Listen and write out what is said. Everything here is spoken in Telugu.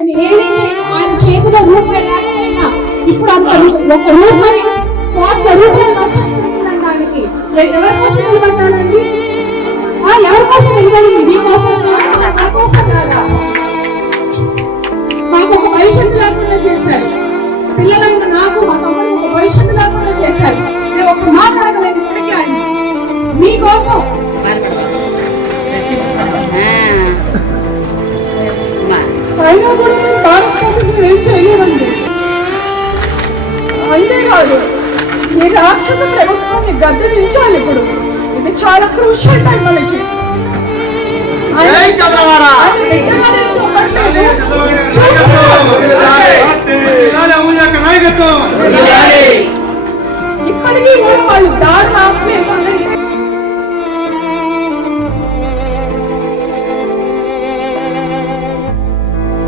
ఆయన చేతిలో రూపాయి లేకపోయినా ఇప్పుడు అంత ఒక రూపాయి కోట్ల రూపాయలు నష్టం జరిగిందండి ఆయనకి. ఎవరి కోసం నిలబడ్డాడండి? ఎవరి కోసం నిలబడింది? మీకోసం నా కోసం కాదా? మాకు ఒక భవిష్యత్తు లేకుండా చేశారు. పిల్లలైన నాకు మా తమ్ముడు ఒక భవిష్యత్తు లేకుండా చేశారు. మేము ఒక మాట అడగలేదు ఇప్పటికీ ఆయన మీకోసం. అయినా కూడా మీరు భారత ప్రభుత్వం ఏం చేయలేదండి. అంతేకాదు ఈ రాక్షస ప్రభుత్వాన్ని గద్దె దించాలి. ఇప్పుడు ఇది చాలా క్రూషియల్ టైం మనకి.